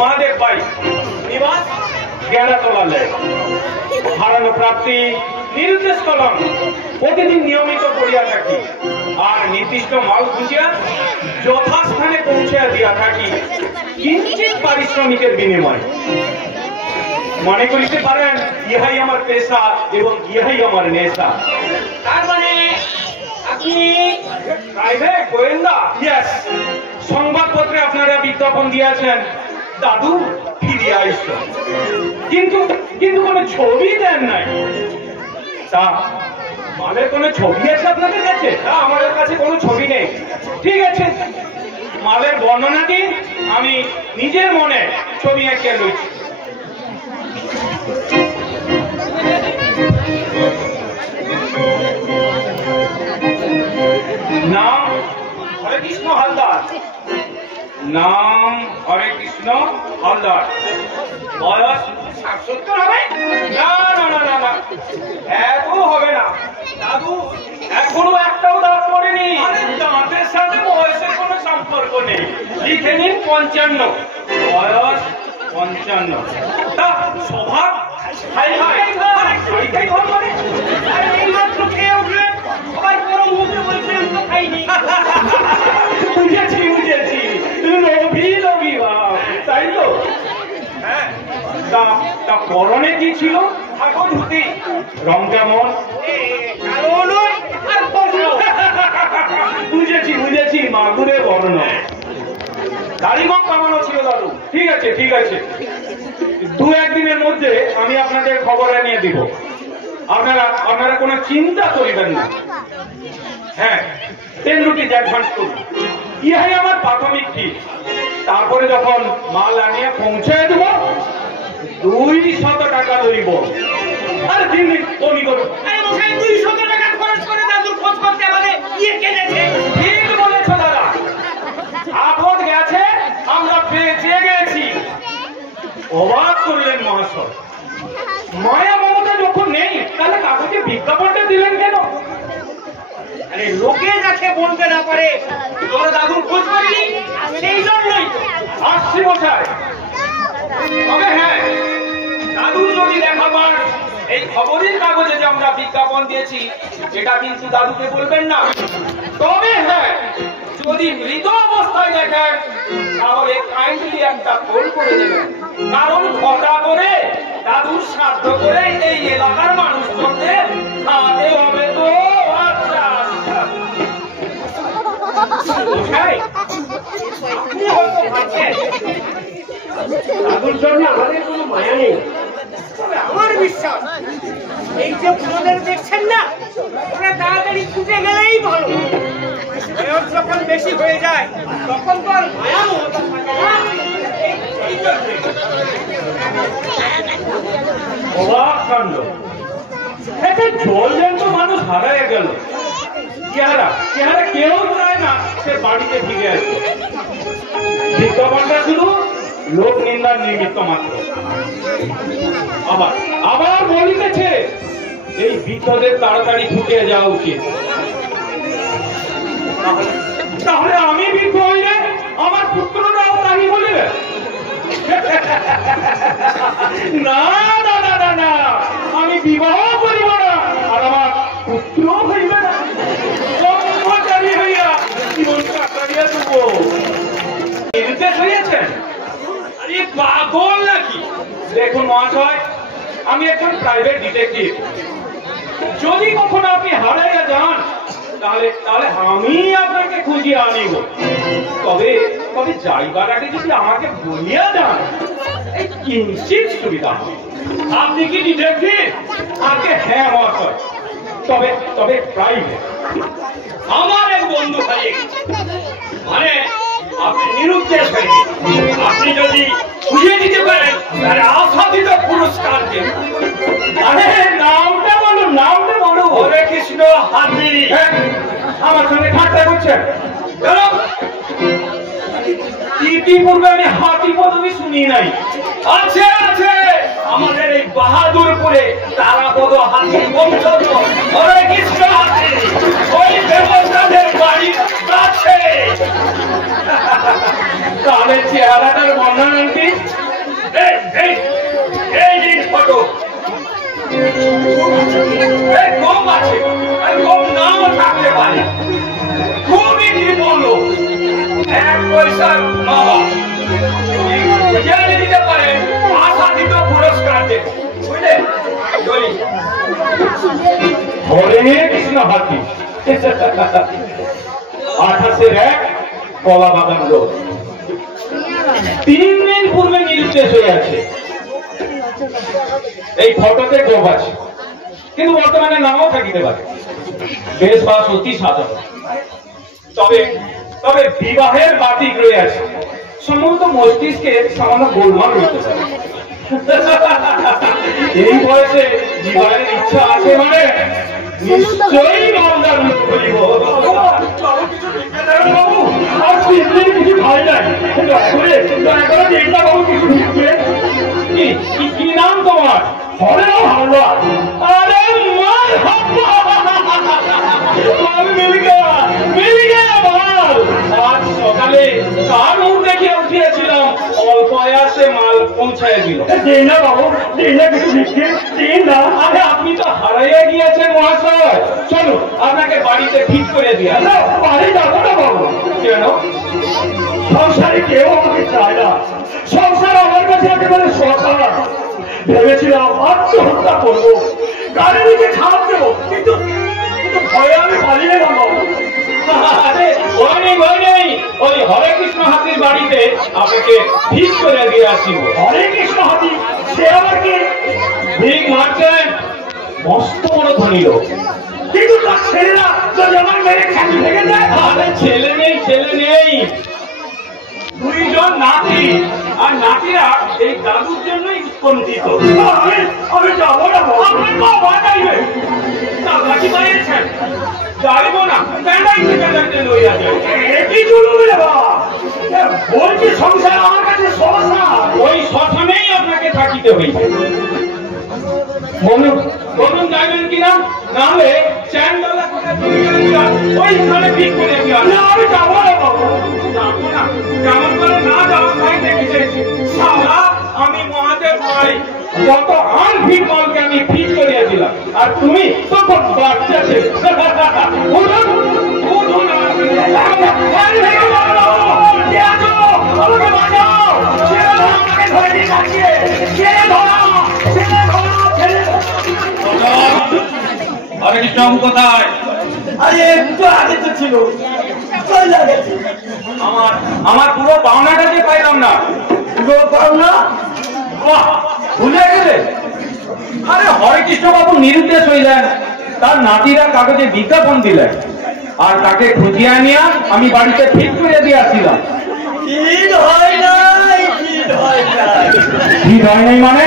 Mahadev by निवास জ্ঞানতলা lake হারানো প্রাপ্তি নিরুদ্দেশ কলম প্রতিদিন নিয়মিত করিয়া থাকি আর নির্দিষ্ট মাল খুঁজিয়া যথাস্থানে পৌঁছিয়া দিয়া থাকি কিঞ্চিত পারিশ্রমিকের বিনিময়। মনে করিতে পারেন ইহাই আমার পেশা এবং ইহাই আমার নেশা। তার মানে আপনি প্রাইভেট গোয়েন্দা? ইয়েস। সংবাদপত্রে আপনারা বিজ্ঞাপন দিয়েছেন দাদু ফিরে আসছে, কিন্তু কোনো ছবি দেন নাই। তা মালের কোনো ছবি আছে আপনাদের কাছে? না, আমাদের কাছে কোনো ছবি নেই। ঠিক আছে, মালের বর্ণনা দিন, আমি নিজের মনে ছবি এঁকে লইছি। নাম হরে কৃষ্ণ হালদার। নাম হরে কৃষ্ণ হালদার। বয়স 70 হবে? না না না না না, এত হবে না দাদু, এখনো একটাও দাঁত পড়েনি। দাঁতের সাথে বয়সের কোনো সম্পর্ক নেই, লিখে নিন 55। বয়স 55। তা স্বভাব হাই হাই হাই ঘর মানে এইমাত্র খেয়ে উঠলেন, আবার পুরো মুখে বলছেন তো খাইনি। বুঝেছি বুঝেছি, লোভী লোভী ভাব, তাই তো? হ্যাঁ। তা পরনে কি ছিল? ঠাকুর ধুতি। রং কেমন? কালো নয় আর ফর্সা। বুঝেছি বুঝেছি, মাগুরে বর্ণ। দাড়ি কম কামানো ছিল দাদু। ঠিক আছে ঠিক আছে, 2-1 দিনের মধ্যে আমি আপনাদের খবর নিয়ে দিব। আপনারা কোনো চিন্তা করিবেন না। হ্যাঁ, 10 রুপিস অ্যাডভান্স করুন, ইহাই আমার প্রাথমিক ফিস। তারপরে যখন মাল আনিয়ে পৌঁছে দেব 200 টাকা লইব। আরে দিন কমি করুন। 200 টাকা খরচ করে দাদুর খোঁজ করতে বলে ইয়ে কেনেছে। ঠিক বলেছ দাদা, আপদ গেছে, আমরা বেঁচে গেছি। অবাক করলেন মহাশয়, মায়া মমতা যখন নেই তাহলে কাকুকে বিজ্ঞাপনটা দিলেন কেন? আরে লোকে যাকে বলতে না পারে আমরা দাদুর খোঁজ করিনি, সেই জন্যই আসছি মশাই। তবে হ্যাঁ, দাদু যদি দেখা পান এই খবরের কাগজে যে আমরা বিজ্ঞাপন দিয়েছি এটা কিন্তু দাদুকে বলবেন না। তবে হ্যাঁ, যদি মৃত অবস্থায় দেখেন তাহলে কাইন্ডলি একটা ফোন করে দেবেন, কারণ ঘটা করে দাদুর সাধ্য করে এই এলাকার মানুষজনদের খাওয়াতে হবে তো। আচ্ছা আপনি হয়তো ভাবছেন দাদুর জন্য আমাদের কোনো মায়া নেই, তবে আমার বিশ্বাস এই যে পুরোদের দেখছেন না, ওরা তাড়াতাড়ি ছুটে গেলেই ভালো। বয়স যখন বেশি হয়ে যায় তখন তো আর মায়া মমতা থাকে না। অবাক কাণ্ড, একটা জলজ্যান্ত মানুষ হারায় গেল। চেহারা কেউ চায় না সে বাড়িতে ফিরে আসবে। বিজ্ঞাপনটা শুধু লোক নিন্দার নিমিত্ত মাত্র। আবার বলিতেছে এই বৃদ্ধদের তাড়াতাড়ি ছুটে যাওয়া উচিত। তাহলে আমি বৃদ্ধ হইলে আমার পুত্ররাও তাই বলিবে? না না না না না, আমি বিবাহ করিব না, আর আমার পুত্র হইবে না। ব্রহ্মচারী হইয়া জীবন কাটাইয়া দেব। নির্দেশ হইয়াছেন? আরে পাগল নাকি? দেখুন মহাশয়, আমি একজন প্রাইভেট ডিটেকটিভ। যদি কখনো আপনি হারাইয়া যান তাহলে আমি আপনাকে খুঁজিয়ে আনিব। তবে যাইবার আগে যদি আমাকে বলিয়া যান এই কিঞ্চিত সুবিধা হবে। আপনি কি ডিটেকটিভ? আগে হ্যাঁ মহাশয়, তবে প্রাইভেট। আমার এক বন্ধু ভাই, মানে আপনি নিরুদ্দেশ হয়ে আপনি যদি খুঁজে দিতে পারেন তাহলে আশাতীত পুরস্কার দেন। আরে নামটা বলুন, নামটা বলুন। হরে কৃষ্ণ হাতি। আমার সঙ্গে ঠাট্টা করছেন? ইতিপূর্বে আমি হাতি পদবি শুনি নাই। আছে আছে, আমাদের এই বাহাদুরপুরে তারাপদ হাতির বংশজ হরে কৃষ্ণ হাতি ওই দেবতাদের বাড়ির কাছে। তাহলে চেহারাটার বর্ণনা কি? বলি হরে কৃষ্ণ হাতি 28-1 কলা বাগান রোড 3 দিন পূর্বে নির্দেশ হয়ে আছে। এই ফটোতে গোপ আছে, কিন্তু বর্তমানে নাও থাকিতে পারে। বেশ বাস অতি সাধারণ, তবে তবে বিবাহের বাতিক রয়ে আছে। সম্ভবত মস্তিষ্কে সামান্য গোলমাল রইতে পারে। এই বয়সে বিবাহের ইচ্ছা আছে মানে নিশ্চয়ই মামলার লোক হইব। আর কিছু ভয় নাই, কি নাম তোমার? হরে হালুয়া। আরে মাল আজ সকালে কার মুখ দেখে উঠিয়েছিলাম, অল্প আয়াসে মাল পৌঁছায় দিল। বাবু আরে আপনি তো হারাইয়া গিয়েছেন মহাশয়। চলো আপনাকে বাড়িতে ঠিক করে দিয়া। বাড়ি যাবো না বাবু। কেন? সংসারে কেউ আমাকে চায় না। সংসার আমার কাছে একেবারে সরকার। ভেবেছিলাম আত্মহত্যা করবো, গাড়ি দিকে ছাপ দেবো, কিন্তু ভয়ে আমি পালিয়ে গেলাম বাবু। আরে ভয় নেই, ওই হরে কৃষ্ণ হাতির বাড়িতে আপনাকে ঠিক করে দিয়ে আসিব। হরে কৃষ্ণ হাতি? সে আবার কি? ভিক মারছেন, মস্ত বড় ধনী লোক। কিন্তু তার ছেলেরা যদি আমার মেরে খ্যাতি ভেঙে দেয়। আরে ছেলে নেই, 2জন নাতি, আর নাতিরা এই দাদুর জন্যই উৎপন্নিত। আমি যাবো না, আপনার বাবা যাইবে। নাকি বানিয়েছেন? যাইব না, লইয়া যায়। একই জরুরি বাবা, বলছি সংসার আমার কাছে সমস্যা। ওই শ্মশানেই আপনাকে থাকিতে হইবে। বলুন যাইবেন কিনা? নাহলে চ্যান্ডলা ওইখানে ঠিক করে দিয়া। আমি যাবো না বাবু, যাবো না। কেমন করে না যাওয়া ভাই দেখেছি। আমি মহাদেব ভাই, কত আনফিট মালকে আমি ঠিক করিয়া দিলাম, আর তুমি তখন বাচ্চা ছিল। হরে কৃষ্ণ কোথায়? আরে একটু আগে তো ছিল, আমার পুরো পাওনাটাকে পাইলাম না। পুরো পাওনা ভুলে গেলে? আরে হরে কৃষ্ণ বাবু নিরুদ্দেশ হইলেন, তার নাতিরা কাগজে বিজ্ঞাপন দিলেন, আর তাকে খুঁজিয়া নিয়া আমি বাড়িতে ঠিক করে দিয়ে আসছিলাম। ঠিক হয় নাই মানে?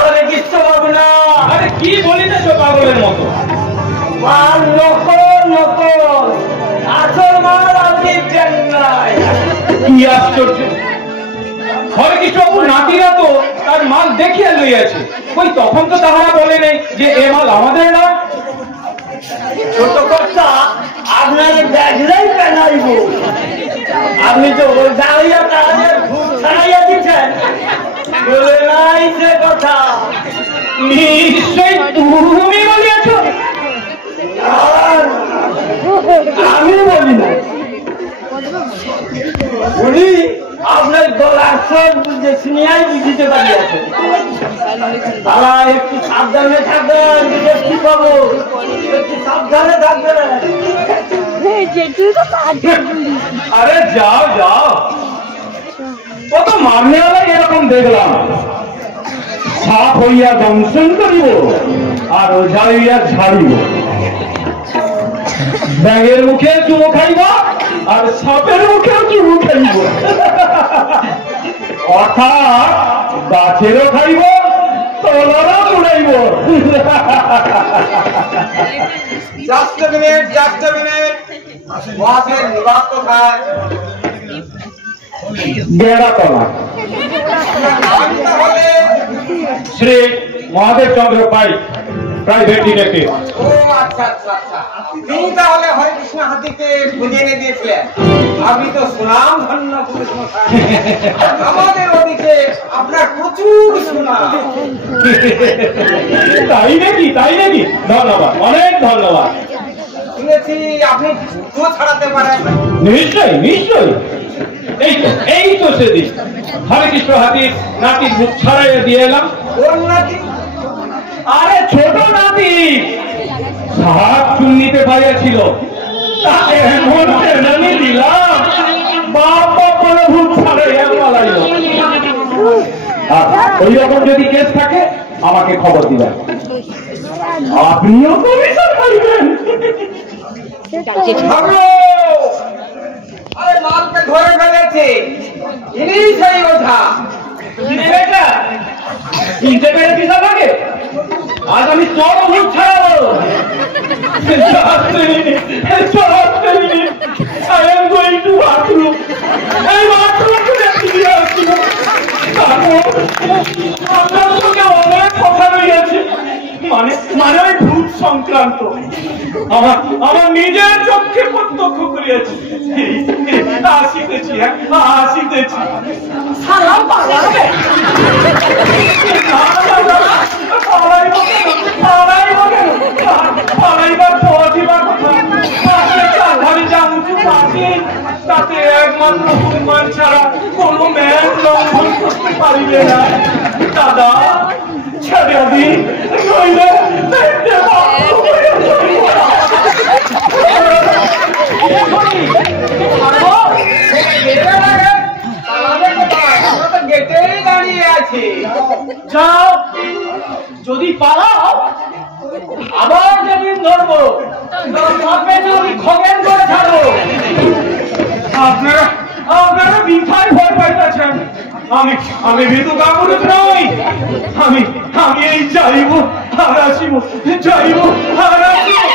হরে কৃষ্ণ বাবু না। আরে কি বলিতেছ পাগলের মতো? মাল নকল, আসল মাল আপনি দেন নাই। কি আশ্চর্য! হরে কৃষ্ণ বাবুর নাতিরা তো তার মাল দেখিয়া লইয়াছে। ওই তখন তো তাহারা বলে নেই যে এ মাল আমাদের না। ছোট কর্তা, আপনার দেখলেই পেনাইব। আপনি তো ওই দাঁড়িয়ে তাদের ভূত ছাড়াইয়া দিচ্ছেন, বলে নাই সে কথা। নিশ্চয় তুমি বলিয়াছ? আমি বলি না, উনি আপনার গলার সব বুঝে শুনিয়াই বুঝিতে পারিয়াছে। তারা একটু সাবধানে থাকবেন, কি পাবো, একটু সাবধানে থাকবেন। আরে যাও, কত মারনেওয়ালা এরকম দেখলাম। সাপ হইয়া দংশন করিব, আর ওঝা হইয়া ঝাড়িব। ব্যাঙের মুখে চুমো খাইব, আর সাপের মুখেও চুমো খাইব। অর্থাৎ গাছেরও খাইব, তলারও উড়াইব। জাস্ট মিনিট, মহাশয়ের নিবাস কোথায়? বেড়াতলা। শ্রী মহাদেব চন্দ্র পাই, প্রাইভেট ডিটেকটিভ। ও আচ্ছা, তিনি তাহলে হরে কৃষ্ণ হাতিকে খুঁজে এনে দিয়েছিলেন। আপনি তো সুনাম ধন্য পুরুষ মশাই। আমাদের ওদিকে আপনার প্রচুর সুনাম। তাই নাকি? ধন্যবাদ, অনেক ধন্যবাদ। শুনেছি আপনি ভূত ছাড়াতে পারেন। নিশ্চয়ই নিশ্চয়ই, এই তো সেদিন হরে কৃষ্ণ হাতির নাতির ভূত ছাড়াইয়া দিয়ে এলাম। কোন নাতি? আরে ছোট নাতি, সাত চুন্নিতে পাইয়াছিল, তাকে এমন টেনে দিলাম, বাপ বাপ বলে ভূত ছাড়াইয়া পালাইল। ওই রকম যদি কেস থাকে আমাকে খবর দিবেন, আপনিও কমিশন পাইবেন। আরে মালকে ধরে ফেলেছে, ইনি সেই ওঝা। চিনতে পেরেছিস আমাকে? আজ আমি তোর ভূত ছাড়াবো। I am going to bathroom. এই bathroom থেকে ফিরে আসছিল। তারপর আপনার সঙ্গে অনেক কথা রয়েছে, মানে ওই ভূত সংক্রান্ত আমার নিজের চোখে প্রত্যক্ষ করিয়াছি। আসিতেছি, আসিতেছি। সালাম পালাবে, পালাইবার পথই বা কোথায়? তাতে একমাত্র হনুমান ছাড়া কোন ম্যান লঙ্ঘন করতে পারিবে না। দাদা ছেড়ে দিন, নইলে গেটেই দাঁড়িয়ে আছে। যাও, যদি পালাও আবার যেদিন ধরবো খগেন করে ছাড়বো। আপনারা মিঠাই ভয় পাইতেছেন, আমি ভীতু কাপুরুষ নই। আমি এই যাইব আর আসিব, যাইব আর আসিব।